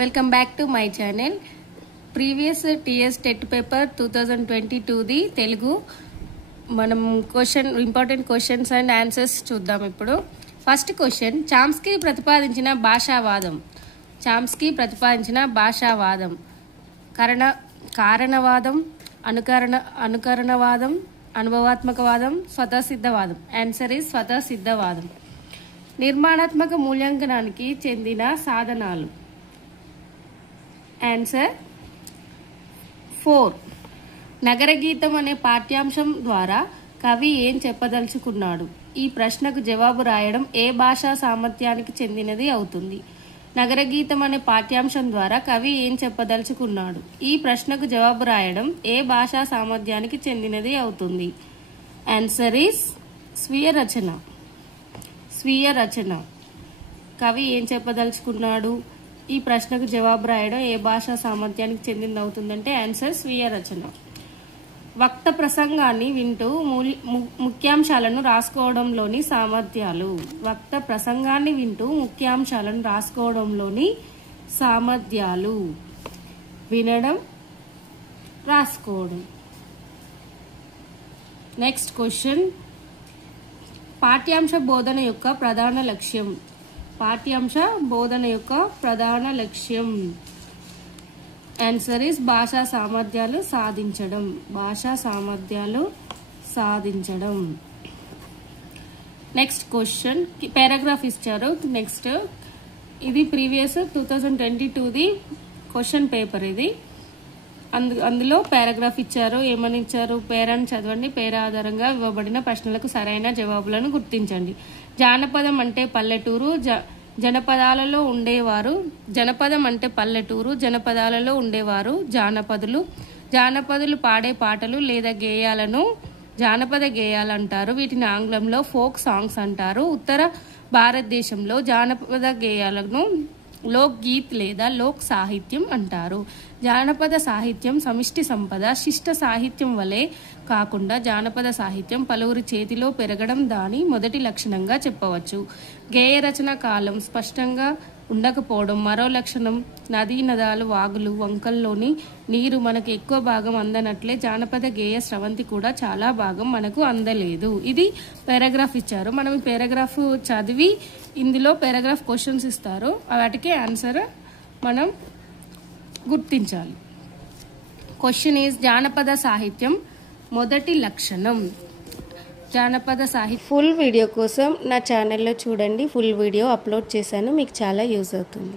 Welcome back to my channel. Previous TS TET paper 2022ది తెలుగు మనం important questions and answers చూద్దాం. ఇప్పుడు first question, Chomsky ప్రతిపాదించిన భాషావాదం కారణవాదం, అనుకరణవాదం, అనుభవాత్మకవాదం, స్వతసిద్ధవాదం. Answer is స్వతసిద్ధవాదం. నిర్మాణాత్మక మూల్యాంకనానికి చెందిన సాధనాలు. ఆన్సర్ 4. నగరగీతం అనే పాఠ్యాంశం ద్వారా కవి ఏం చెప్పదలుచుకున్నాడు? ఈ ప్రశ్నకు జవాబు రాయడం ఏ భాషా సామర్థ్యానికి చెందినది అవుతుంది? నగరగీతం అనే పాఠ్యాంశం ద్వారా కవి ఏం చెప్పదలుచుకున్నాడు? ఈ ప్రశ్నకు జవాబు రాయడం ఏ భాషా సామర్థ్యానికి చెందినది అవుతుంది? ఆన్సర్ ఈస్ స్వీయ రచన. కవి ఏం చెప్పదలుచుకున్నాడు? ఈ ప్రశ్నకు జవాబు రాయడం ఏ భాషా సామర్థ్యానికి చెందింది అవుతుందంటే ఆన్సర్ స్వీయ రచన. వక్త ప్రసంగాన్ని వింటూ ముఖ్యాంశాలను రాసుకోవడంలోని సామర్థ్యాలు. వినడం, రాసుకోవడం. నెక్స్ట్ క్వశ్చన్, పాఠ్యాంశ బోధన యొక్క ప్రధాన లక్ష్యం. ఆన్సర్ ఇస్ భాషా సామర్థ్యాలు సాధించడం. నెక్స్ట్ క్వశ్చన్, పారాగ్రాఫ్ ఇచ్చారు. నెక్స్ట్, ఇది ప్రీవియస్ 2022ది క్వశ్చన్ పేపర్. ఇది అందులో పారాగ్రాఫ్ ఇచ్చారు. ఏమని ఇచ్చారు? పేరాను చదవండి. పేరా ఆధారంగా ఇవ్వబడిన ప్రశ్నలకు సరైన జవాబులను గుర్తించండి. జానపదం అంటే పల్లెటూరు, జనపదాలలో ఉండేవారు జానపదులు పాడే పాటలు లేదా గేయాలను జానపద గేయాలు అంటారు. వీటిని ఆంగ్లంలో ఫోక్ సాంగ్స్ అంటారు. ఉత్తర భారతదేశంలో జానపద గేయాలను లోక్ గీత్ లేదా లోక్ సాహిత్యం అంటారు. జానపద సాహిత్యం సమిష్టి సంపద, శిష్ట సాహిత్యం వలె కాకుండా జానపద సాహిత్యం పలువురి చేతిలో పెరగడం దాని మొదటి లక్షణంగా చెప్పవచ్చు. గేయ రచన కాలం స్పష్టంగా ఉండకపోవడం మరో లక్షణం. నదీ నదాలు, వాగులు, వంకల్లోని నీరు మనకు ఎక్కువ భాగం అందనట్లే జానపద గేయ స్రవంతి కూడా చాలా భాగం మనకు అందలేదు. ఇది పారాగ్రాఫ్ ఇచ్చారు. మనం ఈ పారాగ్రాఫ్ చదివి ఇందులో పారాగ్రాఫ్ క్వశ్చన్స్ ఇస్తారు. వాటికి ఆన్సర్ మనం గుర్తించాలి. క్వశ్చన్ ఈజ్, జానపద సాహిత్యం మొదటి లక్షణం. జానపద సాహిత్యం ఫుల్ వీడియో కోసం నా ఛానల్లో చూడండి. ఫుల్ వీడియో అప్లోడ్ చేశాను, మీకు చాలా యూజ్ అవుతుంది.